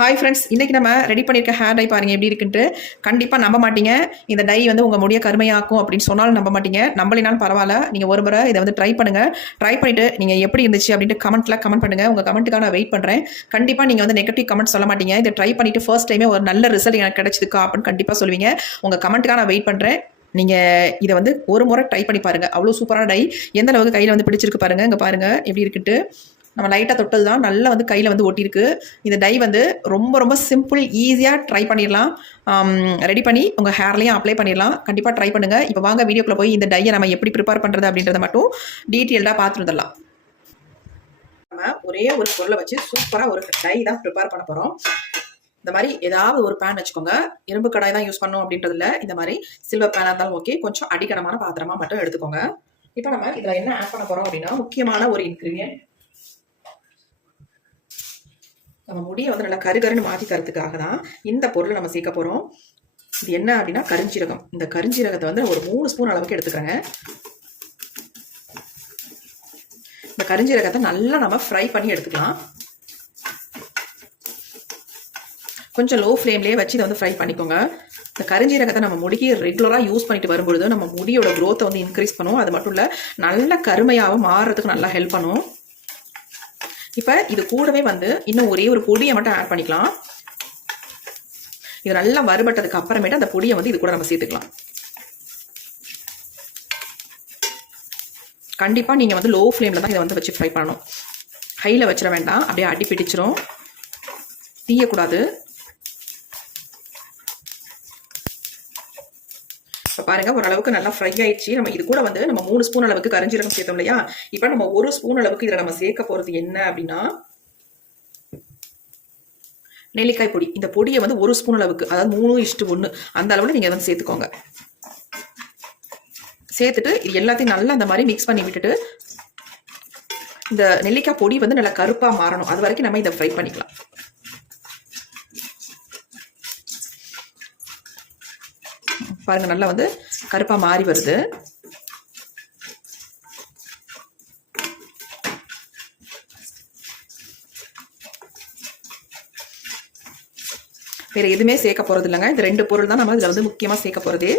Hi friends, இன்றைக்கி நம்ம ready பண்ணியிருக்க ஹேர் டை பாருங்கள் எப்படி இருக்குன்ட்டு. கண்டிப்பாக நம்ப மாட்டீங்க, இந்த டை வந்து உங்கள் முடிய கருமையாக்கும் அப்படின்னு சொன்னாலும் நம்ப மாட்டீங்க. நம்பலினாலும் பரவாயில்ல, நீங்கள் ஒரு முறை இதை வந்து ட்ரை பண்ணுங்கள். ட்ரை பண்ணிவிட்டு நீங்கள் எப்படி இருந்துச்சு அப்படின்ட்டு கமெண்ட் பண்ணுங்கள். உங்கள் கமெண்ட்டுக்காக நான் வெயிட் பண்ணுறேன். கண்டிப்பாக நீங்கள் வந்து நெகட்டிவ் கமெண்ட் சொல்ல மாட்டீங்க. இதை ட்ரை பண்ணிவிட்டு ஃபர்ஸ்ட் டைமே ஒரு நல்ல ரிசல்ட் எனக்கு கிடைச்சிதுக்கா அப்படின்னு கண்டிப்பாக சொல்லுவீங்க. உங்கள் கமெண்ட்டுக்காக நான் வெயிட் பண்ணுறேன். நீங்கள் இதை வந்து ஒரு முறை ட்ரை பண்ணி பாருங்கள். அவ்வளோ சூப்பரான டை, எந்த அளவுக்கு கையில் வந்து பிடிச்சிருக்கு பாருங்கள். இங்கே பாருங்கள் எப்படி இருக்குன்ட்டு. நம்ம லைட்டாக தொட்டது தான் நல்லா வந்து கையில் வந்து ஒட்டியிருக்கு. இந்த டை வந்து ரொம்ப ரொம்ப சிம்பிள், ஈஸியாக ட்ரை பண்ணிடலாம். ரெடி பண்ணி உங்கள் ஹேர்லேயும் அப்ளை பண்ணிடலாம். கண்டிப்பாக ட்ரை பண்ணுங்கள். இப்போ வாங்க வீடியோக்குள்ளே போய் இந்த டையை நம்ம எப்படி ப்ரிப்பேர் பண்ணுறது அப்படின்றத மட்டும் டீட்டெயில்டாக பார்த்துருந்துடலாம். நம்ம ஒரே ஒரு பொருளை வச்சு சூப்பராக ஒரு டை தான் ப்ரிப்பேர் பண்ண போகிறோம். இந்த மாதிரி ஏதாவது ஒரு பேன் வச்சுக்கோங்க. இரும்பு கடாய் தான் யூஸ் பண்ணணும் அப்படின்றதுல, இந்த மாதிரி சில்வர் பேனாக இருந்தாலும் ஓகே. கொஞ்சம் அடிக்கனமான பாத்திரமா மட்டும் எடுத்துக்கோங்க. இப்போ நம்ம இதில் என்ன ஆட் பண்ண போகிறோம் அப்படின்னா, முக்கியமான ஒரு இன்க்ரீடியன்ட், நம்ம முடியை வந்து நல்லா கருகருன்னு மாற்றி தரத்துக்காக தான் இந்த பொருளை நம்ம சேர்க்க போகிறோம். இது என்ன அப்படின்னா கருஞ்சீரகம். இந்த கருஞ்சீரகத்தை வந்து ஒரு 3 ஸ்பூன் அளவுக்கு எடுத்துக்கிறேங்க. இந்த கருஞ்சீரகத்தை நல்லா நம்ம ஃப்ரை பண்ணி எடுத்துக்கலாம். கொஞ்சம் லோ ஃப்ளேம்லேயே வச்சு இதை வந்து ஃப்ரை பண்ணிக்கோங்க. இந்த கருஞ்சீரகத்தை நம்ம முடிக்கு ரெகுலராக யூஸ் பண்ணிட்டு வரும்பொழுது நம்ம முடியோட க்ரோத்தை வந்து இன்க்ரீஸ் பண்ணும். அது மட்டும் இல்லை, நல்ல கருமையாகவும் மாறுறதுக்கு நல்லா ஹெல்ப் பண்ணும். இப்போ இது கூடவே வந்து இன்னும் ஒரே ஒரு பொடியை மட்டும் ஆட் பண்ணிக்கலாம். இது நல்லா வறுபட்டதுக்கு அப்புறமேட்டு அந்த பொடியை வந்து இது கூட நம்ம சேர்த்துக்கலாம். கண்டிப்பாக நீங்கள் வந்து லோ ஃப்ளேமில் தான் இதை வந்து வச்சு ஃப்ரை பண்ணணும். ஹையில் வச்சிட வேண்டாம், அப்படியே அடி பிடிச்சிரும், தீயக்கூடாது. இப்போ பாருங்கள், ஓரளவுக்கு நல்லா ஃப்ரை ஆயிடுச்சு. நம்ம இது கூட வந்து நம்ம 3 ஸ்பூன் அளவுக்கு கருஞ்சீரகம் சேர்த்தோம் இல்லையா? இப்போ நம்ம 1 ஸ்பூன் அளவுக்கு இதில் நம்ம சேர்க்க போகிறது என்ன அப்படின்னா நெல்லிக்காய் பொடி. இந்த பொடியை வந்து 1 ஸ்பூன் அளவுக்கு, அதாவது 3:1 அந்த அளவில் நீங்கள் வந்து சேர்த்துக்கோங்க. சேர்த்துட்டு இது எல்லாத்தையும் நல்லா அந்த மாதிரி மிக்ஸ் பண்ணி விட்டுட்டு, இந்த நெல்லிக்காய் பொடி வந்து நல்லா கருப்பாக மாறணும், அது வரைக்கும் நம்ம இதை ஃப்ரை பண்ணிக்கலாம். பாருங்க, நல்லா வந்து கருப்பா மாறி வருது. வேற எதுவுமே சேர்க்க போறது இல்லைங்க. இந்த 2 பொருள் தான் நம்ம இதுல வந்து முக்கியமா சேர்க்க போறது.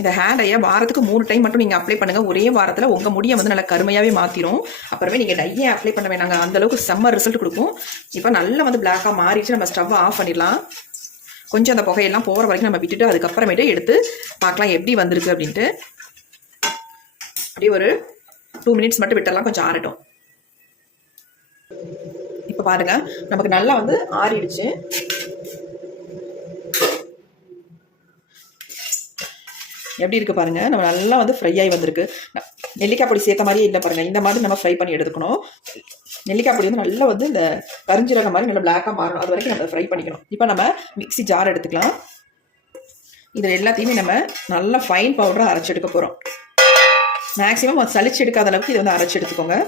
இந்த ஹேர் டையை வாரத்துக்கு 3 டைம் மட்டும் நீங்கள் அப்ளை பண்ணுங்கள். ஒரே வாரத்தில் உங்கள் முடியை வந்து நல்லா கருமையாகவே மாற்றிடும். அப்புறமே நீங்கள் டையை அப்ளை பண்ண வேணாங்க, அந்தளவுக்கு செம்ம ரிசல்ட் கொடுக்கும். இப்போ நல்லா வந்து பிளாக்காக மாறிடுச்சு. நம்ம ஸ்டவ்வை ஆஃப் பண்ணிடலாம். கொஞ்சம் அந்த புகையெல்லாம் போகிற வரைக்கும் நம்ம விட்டுட்டு அதுக்கப்புறமேட்டு எடுத்து பார்க்கலாம் எப்படி வந்திருக்கு அப்படின்ட்டு. அப்படியே ஒரு 2 மினிட்ஸ் மட்டும் விட்டுடலாம், கொஞ்சம் ஆறட்டும். இப்போ பாருங்கள், நமக்கு நல்லா வந்து ஆறிடுச்சு. எப்படி இருக்குது பாருங்கள், நம்ம நல்லா வந்து ஃப்ரை ஆகி வந்திருக்கு. நெல்லிக்காய் பொடி சேர்த்த மாதிரியே இல்லை பாருங்கள். இந்த மாதிரி நம்ம ஃப்ரை பண்ணி எடுத்துக்கணும். நெல்லிக்காய் பொடி வந்து நல்லா வந்து இந்த கரிஞ்சீரகம் மாதிரி நல்லா பிளாக்காக மாறணும், அது வரைக்கும் நம்ம ஃப்ரை பண்ணிக்கணும். இப்போ நம்ம மிக்ஸி ஜார் எடுத்துக்கலாம். இதில் எல்லாத்தையுமே நம்ம நல்லா ஃபைன் பவுடராக அரைச்சி எடுக்க போகிறோம். மேக்ஸிமம் சளிச்சு எடுக்காத அளவுக்கு இதை வந்து அரைச்சி எடுத்துக்கோங்க.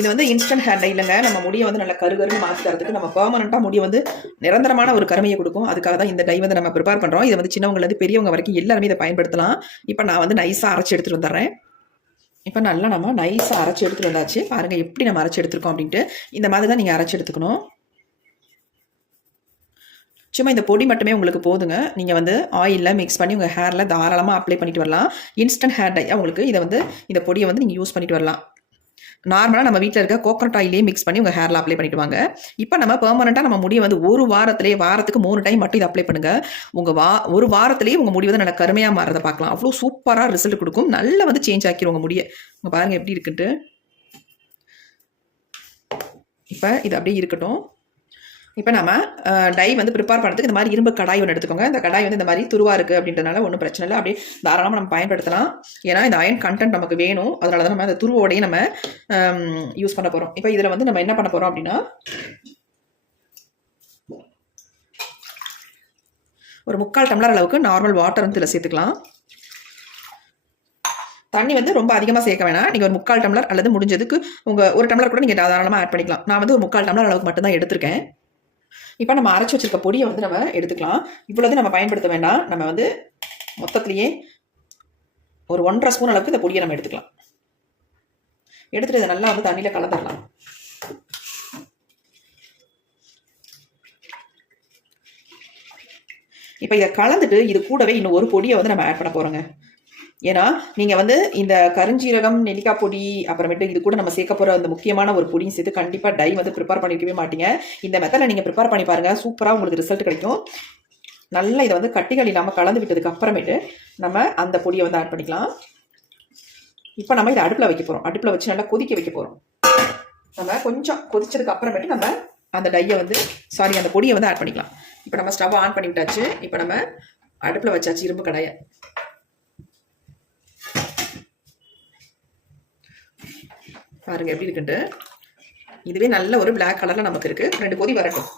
இது வந்து இன்ஸ்டன்ட் ஹேர் டை இல்லைங்க. நம்ம முடியை வந்து நல்லா கருகருன்னு மாற்றி தரதுக்கு, நம்ம பெர்மனெண்ட்டாக முடியை வந்து நிரந்தரமான ஒரு கருமையை கொடுக்கும். அதுக்காக தான் இந்த டை வந்து நம்ம ப்ரிப்பேர் பண்ணுறோம். இதை வந்து சின்னவங்கலேருந்து பெரியவங்க வரைக்கும் எல்லாருமே இதை பயன்படுத்தலாம். இப்போ நான் வந்து நைஸாக அரைச்சி எடுத்துகிட்டு வந்துடுறேன். இப்போ நல்லா நம்ம நைஸாக அரைச்சி எடுத்துகிட்டு வந்தாச்சு. பாருங்கள் எப்படி நம்ம அரைச்சி எடுத்துருக்கோம் அப்படின்ட்டு. இந்த மாதிரி தான் நீங்கள் அரைச்சி எடுத்துக்கணும். சும்மா இந்த பொடி மட்டுமே உங்களுக்கு போதுங்க. நீங்கள் வந்து ஆயிலில் மிக்ஸ் பண்ணி உங்கள் ஹேரில் தாராளமாக அப்ளை பண்ணிட்டு வரலாம். இன்ஸ்டன்ட் ஹேர் டை உங்களுக்கு இதை வந்து இந்த பொடியை வந்து நீங்கள் யூஸ் பண்ணிட்டு வரலாம். நார்மலாக நம்ம வீட்டில் இருக்க கோகனட் ஆயிலே மிக்ஸ் பண்ணி உங்கள் ஹேரில் அப்ளை பண்ணிட்டு வாங்க. இப்போ நம்ம பெர்மனெண்ட்டாக நம்ம முடியை வந்து ஒரு வாரத்துக்கு 3 டைம் மட்டும் இதை அப்ளை பண்ணுங்கள். உங்கள் ஒரு வாரத்திலேயே உங்கள் முடி வந்து நல்லா கருமையாக மாறதை பார்க்கலாம். அவ்வளோ சூப்பராக ரிசல்ட் கொடுக்கும். நல்லா வந்து சேஞ்ச் ஆக்கிடும் உங்கள் முடியை. உங்கள் பாருங்கள் எப்படி இருக்குன்ட்டு. இப்போ இது அப்படியே இருக்கட்டும். இப்போ நம்ம டை வந்து ப்ரிப்பேர் பண்ணுறதுக்கு இந்த மாதிரி இரும்பு கடாய் ஒன்று எடுத்துக்கோங்க. இந்த கடாய் வந்து இந்த மாதிரி துருவா இருக்குது அப்படின்றதுனால ஒன்றும் பிரச்சனை இல்லை, அப்படியே தாராளமாக நம்ம பயன்படுத்தலாம். ஏன்னா இந்த அயன் கண்டென்ட் நமக்கு வேணும், அதனால தான் நம்ம அந்த துருவோடையே நம்ம யூஸ் பண்ண போகிறோம். இப்போ இதில் வந்து நம்ம என்ன பண்ண போகிறோம் அப்படின்னா, ஒரு 3/4 டம்ளர் அளவுக்கு நார்மல் வாட்டர் வந்து இதில் சேர்த்துக்கலாம். தண்ணி வந்து ரொம்ப அதிகமாக சேர்க்க வேணாம். நீங்கள் ஒரு 3/4 டம்ளர் அல்லது முடிஞ்சதுக்கு உங்கள் 1 டம்ளர் கூட நீங்கள் தாராளமாக ஆட் பண்ணிக்கலாம். நான் வந்து ஒரு 3/4 டம்ளர் அளவுக்கு மட்டும்தான் எடுத்திருக்கேன். இப்போ நம்ம அரைச்சி வச்சிருக்க பொடியை வந்து நம்ம எடுத்துக்கலாம். இவ்வளவு நம்ம பயன்படுத்த வேண்டாம். நம்ம வந்து மொத்தத்திலேயே ஒரு 1.5 ஸ்பூன் அளவுக்கு இந்த பொடியை நம்ம எடுத்துக்கலாம். எடுத்துட்டு இதை நல்லா வந்து தண்ணியில் கலந்துடலாம். இப்போ இதை கலந்துட்டு இது கூடவே இன்னும் ஒரு பொடியை வந்து நம்ம ஆட் பண்ண போகிறோங்க. ஏன்னா நீங்கள் வந்து இந்த கருஞ்சீரகம், நெல்லிக்காய் பொடி, அப்புறமேட்டு இது கூட நம்ம சேர்க்க போகிற அந்த முக்கியமான ஒரு பொடியும் சேர்த்து கண்டிப்பாக டை வந்து ப்ரிப்பேர் பண்ணியிருக்கவே மாட்டீங்க. இந்த மெத்தடில் நீங்கள் ப்ரிப்பேர் பண்ணி பாருங்கள், சூப்பராக உங்களுக்கு ரிசல்ட் கிடைக்கும். நல்லா இதை வந்து கட்டிகள் இல்லாமல் கலந்து விட்டதுக்கு அப்புறமேட்டு நம்ம அந்த பொடியை வந்து ஆட் பண்ணிக்கலாம். இப்போ நம்ம இதை அடுப்பில் வைக்க போகிறோம். அடுப்பில் வச்சு நல்லா கொதிக்க வைக்க போகிறோம். நம்ம கொஞ்சம் கொதிச்சதுக்கு அப்புறமேட்டு நம்ம அந்த டையை வந்து அந்த பொடியை வந்து ஆட் பண்ணிக்கலாம். இப்போ நம்ம ஸ்டவ் ஆன் பண்ணி விட்டாச்சு. இப்போ நம்ம அடுப்பில் வச்சாச்சு இரும்பு கடாயை. பாருங்க எப்படி இருக்குன்ட்டு. இதுவே நல்ல ஒரு பிளாக் கலர்ல நமக்கு இருக்கு. 2 கொதி வரட்டும்.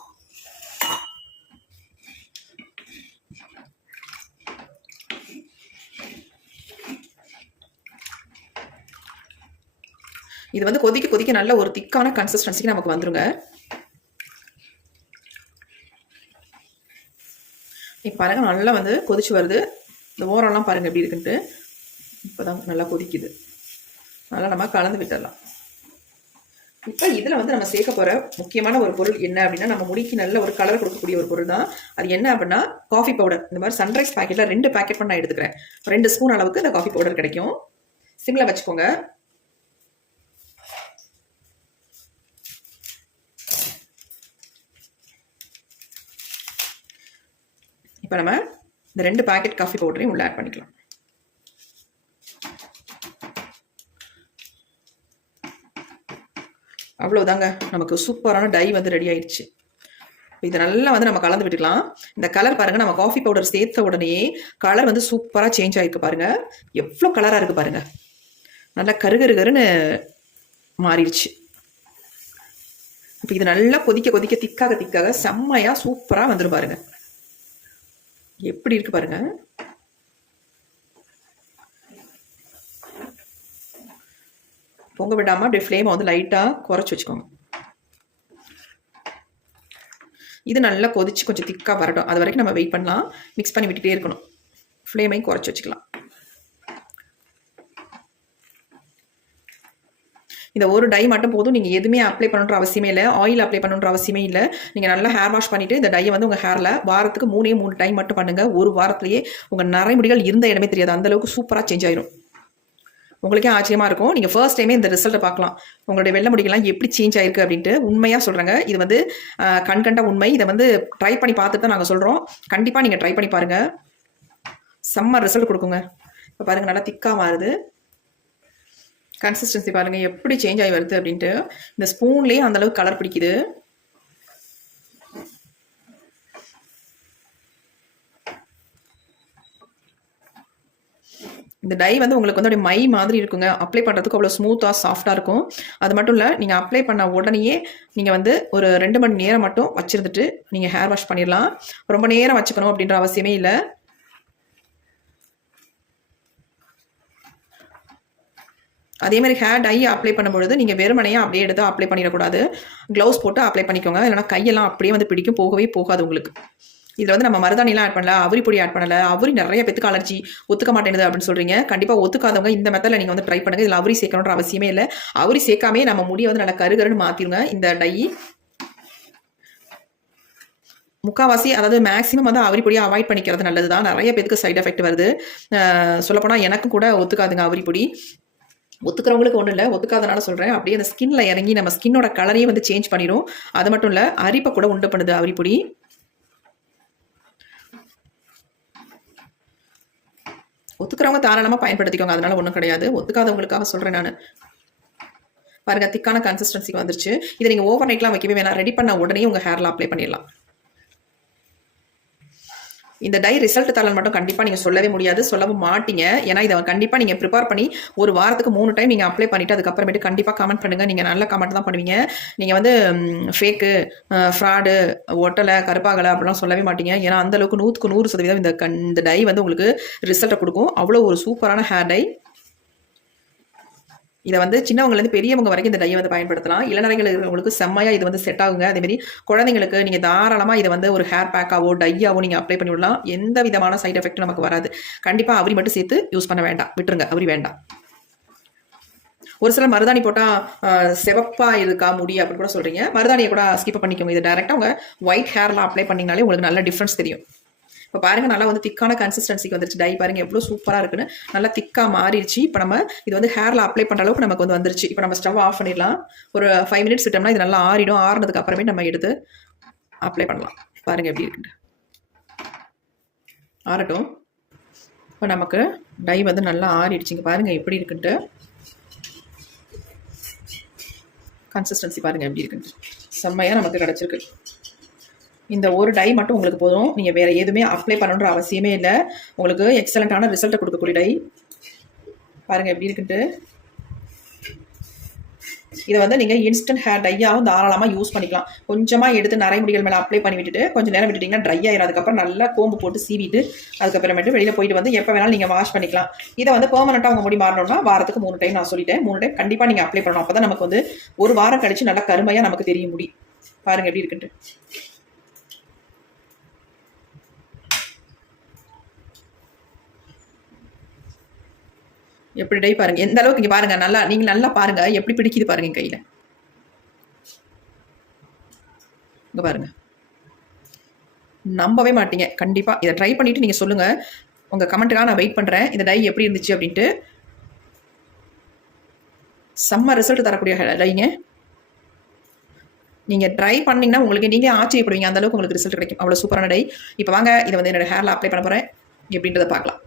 இது வந்து கொதிக்க கொதிக்க நல்ல ஒரு திக்கான கன்சிஸ்டன்சிக்கு நமக்கு வந்துருங்க. இப்போ பாருங்க நல்லா வந்து கொதிச்சு வருது. இந்த ஓரம்லாம் பாருங்க எப்படி இருக்குன்ட்டு. இப்போதான் நல்லா கொதிக்குது. நல்லா நம்ம கலந்து விட்டுடலாம். இப்போ இதில் வந்து நம்ம சேர்க்க போகிற முக்கியமான ஒரு பொருள் என்ன அப்படின்னா, நம்ம முடிக்கு நல்ல ஒரு கலர் கொடுக்கக்கூடிய ஒரு பொருள் தான். அது என்ன அப்படின்னா காஃபி பவுடர். இந்த மாதிரி சன்ரைஸ் பேக்கெட்டில் 2 பேக்கெட் பண்ண நான் எடுத்துக்கிறேன். 2 ஸ்பூன் அளவுக்கு இந்த காஃபி பவுடர் கிடைக்கும். சிம்மில் வச்சுக்கோங்க. இப்போ நம்ம இந்த 2 பேக்கெட் காஃபி பவுடரையும் உள்ள ஆட் பண்ணிக்கலாம். அவ்வளோதாங்க, நமக்கு சூப்பரான டை வந்து ரெடி ஆயிடுச்சு. இதை நல்லா வந்து நம்ம கலந்து விட்டுக்கலாம். இந்த கலர் பாருங்க, நம்ம காஃபி பவுடர் சேர்த்த உடனே கலர் வந்து சூப்பராக சேஞ்ச் ஆகிருக்கு பாருங்க. எவ்வளோ கலராக இருக்கு பாருங்க. நல்லா கருகருன்னு மாறிடுச்சு. இப்போ இது நல்லா கொதிக்க கொதிக்க திக்காக செம்மையாக சூப்பராக வந்துடும் பாருங்க. எப்படி இருக்கு பாருங்க. பொங்க விடாமல் அப்படியே ஃப்ளேமை வந்து லைட்டாக குறைச்சி வச்சுக்கோங்க. இது நல்லா கொதிச்சு கொஞ்சம் திக்காக வரட்டும். அது வரைக்கும் நம்ம வெயிட் பண்ணலாம். மிக்ஸ் பண்ணி விட்டுட்டே இருக்கணும். ஃப்ளேமையும் குறைச்சி வச்சுக்கலாம். இந்த ஒரு டை மட்டும் போதும். நீங்கள் எதுவுமே அப்ளை பண்ணுற அவசியமே இல்லை. ஆயில் அப்ளை பண்ணுற அவசியமே இல்லை. நீங்கள் நல்லா ஹேர் வாஷ் பண்ணிவிட்டு இந்த டையை வந்து உங்கள் ஹேரில் வாரத்துக்கு 3 டைம் மட்டும் பண்ணுங்கள். ஒரு வாரத்திலேயே உங்கள் நரைமுடிகள் இருந்த இடமே தெரியாது. அந்தளவுக்கு சூப்பராக சேஞ்ச் ஆயிரும். உங்களுக்கே ஆச்சரியமாக இருக்கும். நீங்கள் ஃபர்ஸ்ட் டைமே இந்த ரிசல்ட்டை பார்க்கலாம். உங்களுடைய வெள்ளை முடிகள்லாம் எப்படி சேஞ்ச் ஆயிருக்கு அப்படின்ட்டு. உண்மையாக சொல்கிறேங்க, இது வந்து கண்கண்ட உண்மை. இதை வந்து ட்ரை பண்ணி பார்த்துட்டு தான் நாங்கள் சொல்கிறோம். கண்டிப்பாக நீங்கள் ட்ரை பண்ணி பாருங்கள். செம்ம ரிசல்ட் கொடுக்குங்க. இப்போ பாருங்கள் நல்லா திக்காக மாறுது. கன்சிஸ்டன்சி பாருங்கள் எப்படி சேஞ்ச் ஆகி வருது அப்படின்ட்டு. இந்த ஸ்பூன்லேயே அந்தளவுக்கு கலர் பிடிக்குது. இந்த டை வந்து உங்களுக்கு வந்து அப்படியே மை மாதிரி இருக்குங்க. அப்ளை பண்ணுறதுக்கு அவ்வளோ ஸ்மூத்தாக சாஃப்டாக இருக்கும். அது மட்டும் இல்லை, நீங்கள் அப்ளை பண்ண உடனேயே நீங்கள் வந்து ஒரு 2 மணி நேரம் மட்டும் வச்சுருந்துட்டு நீங்கள் ஹேர் வாஷ் பண்ணிடலாம். ரொம்ப நேரம் வச்சுக்கணும் அப்படின்ற அவசியமே இல்லை. அதே மாதிரி ஹேர் டை அப்ளை பண்ணும்பொழுது நீங்கள் வெறுமனையாக அப்படியே எடுத்து அப்ளை பண்ணிடக்கூடாது. க்ளவுஸ் போட்டு அப்ளை பண்ணிக்கோங்க. இல்லைனா கையெல்லாம் அப்படியே வந்து பிடிக்கும், போகவே போகாது உங்களுக்கு. இதில் வந்து நம்ம மருதாணிலாம் ஆட் பண்ணல, அவரி பொடி ஆட் பண்ணல. அவரி நிறைய பேத்துக்கு அலர்ஜி, ஒத்துக்க மாட்டேங்குது அப்படின்னு சொல்கிறீங்க. கண்டிப்பாக ஒத்துக்காதவங்க இந்த மெத்தடில் நீங்கள் வந்து ட்ரை பண்ணுங்கள். இதில் அவரி சேர்க்கணுன்ற அவசியமே இல்லை. அவரி சேர்க்காமே நம்ம முடியை வந்து நல்லா கருகருன்னு மாற்றிடுங்க. இந்த டை முக்கால்வாசி, அதாவது மேக்ஸிமம் வந்து அவரி பொடியை அவாய்ட் பண்ணிக்கிறது நல்லது தான். நிறைய பேருக்கு சைட் எஃபெக்ட் வருது. சொல்லப்போனால் எனக்கும் கூட ஒத்துக்காதுங்க அவரி பொடி. ஒத்துக்கிறவங்களுக்கு ஒன்றும் இல்லை, ஒத்துக்காதனால சொல்கிறேன். அப்படியே அந்த ஸ்கின்ல இறங்கி நம்ம ஸ்கின்னோட கலரையே வந்து சேஞ்ச் பண்ணிடும். அது மட்டும் இல்லை, அரிப்பை கூட உண்டு பண்ணுது அவரி பொடி. ஒத்துக்கிறவங்க தாராளமாக பயன்படுத்திக்கோங்க, அதனால ஒன்றும் கிடையாது. ஒத்துக்காதவங்களுக்காக சொல்கிறேன் நான். பாருங்கள் திக்கான கன்சிஸ்டன்சிக்கு வந்துருச்சு. இதை நீங்கள் ஓவர் நைட்லாம் வைக்கவே வேணாம். ரெடி பண்ண உடனே உங்கள் ஹேரில் அப்ளை பண்ணிடலாம். இந்த டை ரிசல்ட் தரலன்னு மட்டும் கண்டிப்பாக நீங்கள் சொல்லவே முடியாது, சொல்லவும் மாட்டீங்க. ஏன்னா இதை கண்டிப்பாக நீங்கள் ப்ரிப்பேர் பண்ணி ஒரு வாரத்துக்கு 3 டைம் நீங்கள் அப்ளை பண்ணிவிட்டு அதுக்கப்புறமேட்டு கண்டிப்பாக கமெண்ட் பண்ணுங்கள். நீங்கள் நல்ல கமெண்ட் தான் பண்ணுவீங்க. நீங்கள் வந்து ஃபேக்கு, ஃப்ராடு, ஒட்டலை, கருப்பாகலை அப்படிலாம் சொல்லவே மாட்டீங்க. ஏன்னா அந்தளவுக்கு 100க்கு 100% இந்த டை வந்து உங்களுக்கு ரிசல்ட்டை கொடுக்கும். அவ்வளோ ஒரு சூப்பரான ஹேர் டை. இதை வந்து சின்னவங்கலேருந்து பெரியவங்க வரைக்கும் இந்த டையை வந்து பயன்படுத்தலாம். இளநரைகள் இருக்கிறவங்களுக்கு செம்மையாக இது வந்து செட் ஆகுங்க. அதேமாரி குழந்தைங்களுக்கு நீங்கள் தாராளமாக இதை வந்து ஒரு ஹேர் பேக்காவோ டையாவோ நீங்கள் அப்ளை பண்ணி விடலாம். எந்த விதமான சைட் எஃபெக்ட்டும் நமக்கு வராது. கண்டிப்பாக அவரி மட்டும் சேர்த்து யூஸ் பண்ண வேண்டாம், விட்டுருங்க, அவரி வேண்டாம். ஒரு சில மருதாணி போட்டால் செவப்பாக இருக்கா முடி அப்படின்னு கூட சொல்கிறீங்க. மருதாணியை கூட ஸ்கிப் பண்ணிக்கோங்க. இது டேரெக்டாக உங்கள் ஒயிட் ஹேர்லாம் அப்ளை பண்ணிங்கனாலே உங்களுக்கு நல்ல டிஃப்ரென்ஸ் தெரியும். இப்போ பாருங்கள், நல்லா வந்து திக்கான கன்சிஸ்டன்சிக்கு வந்துருச்சு. டை பாருங்கள் எவ்வளோ சூப்பராக இருக்குன்னு, நல்லா திக்காக மாறிடுச்சு. இப்போ நம்ம இது வந்து ஹேரில் அப்ளை பண்ணுற அளவுக்கு நமக்கு வந்து வந்துருச்சு. இப்போ நம்ம ஸ்டவ் ஆஃப் பண்ணிடலாம். ஒரு 5 மினிட்ஸ் விட்டோம்னா இது நல்லா ஆறிடும். ஆறுனதுக்கு அப்புறமே நம்ம எடுத்து அப்ளை பண்ணலாம். பாருங்கள் எப்படி இருக்குன்னு. ஆறட்டும். இப்போ நமக்கு டை வந்து நல்லா ஆறிடுச்சுங்க. பாருங்கள் எப்படி இருக்குன்ட்டு. கன்சிஸ்டன்சி பாருங்கள் எப்படி இருக்குன்ட்டு. செம்மையாக நமக்கு கிடச்சிருக்கு. இந்த ஒரு டை மட்டும் உங்களுக்கு போதும். நீங்கள் வேறு எதுவுமே அப்ளை பண்ணணுன்ற அவசியமே இல்லை. உங்களுக்கு எக்ஸலண்ட்டான ரிசல்ட்டை கொடுக்கக்கூடிய டை. பாருங்கள் எப்படி இருக்குன்ட்டு. இதை வந்து நீங்கள் இன்ஸ்டன்ட் ஹேர் டையாகவும் தாராளமாக யூஸ் பண்ணிக்கலாம். கொஞ்சமாக எடுத்து நரைமுடிகள் மேலே அப்ளை பண்ணி விட்டுட்டு கொஞ்சம் நேரம் விட்டுட்டிங்கன்னா ட்ரை ஆயிடும். அதுக்கப்புறம் நல்லா கோம்பு போட்டு சீவிட்டு அதுக்கப்புறமேட்டு வெளியில் போயிட்டு வந்து எப்போ வேணாலும் நீங்கள் வாஷ் பண்ணிக்கலாம். இதை வந்து பெர்மனெண்ட்டாக உங்கள் முடி மாறணும்னா வாரத்துக்கு 3 டைம் நான் சொல்லிட்டேன். 3 டைம் கண்டிப்பாக நீங்கள் அப்ளை பண்ணணும். அப்போ தான் நமக்கு வந்து ஒரு வாரம் கழிச்சு நல்லா கருமையாக நமக்கு தெரியும் முடி. பாருங்கள் எப்படி இருக்குன்ட்டு. எப்படி டை பாருங்க, எந்த அளவுக்கு இங்கே பாருங்க. நல்லா நீங்கள் நல்லா பாருங்க எப்படி பிடிக்குது பாருங்க என் கையில். இங்கே பாருங்க, நம்பவே மாட்டீங்க. கண்டிப்பாக இதை ட்ரை பண்ணிட்டு நீங்கள் சொல்லுங்க. உங்கள் கமெண்ட்டுக்காக நான் வெயிட் பண்ணுறேன். இந்த டை எப்படி இருந்துச்சு அப்படின்ட்டு. செம்ம ரிசல்ட் தரக்கூடிய டைங்க. நீங்கள் ட்ரை பண்ணிங்கன்னா உங்களுக்கு நீங்களே ஆச்சரியப்படுவீங்க. அந்த அளவுக்கு உங்களுக்கு ரிசல்ட் கிடைக்கும். அவ்வளோ சூப்பரான டை. இப்போ வாங்க இதை வந்து என்னோட ஹேரில் அப்ளை பண்ண போகிறேன். எப்படின்றத பார்க்கலாம்.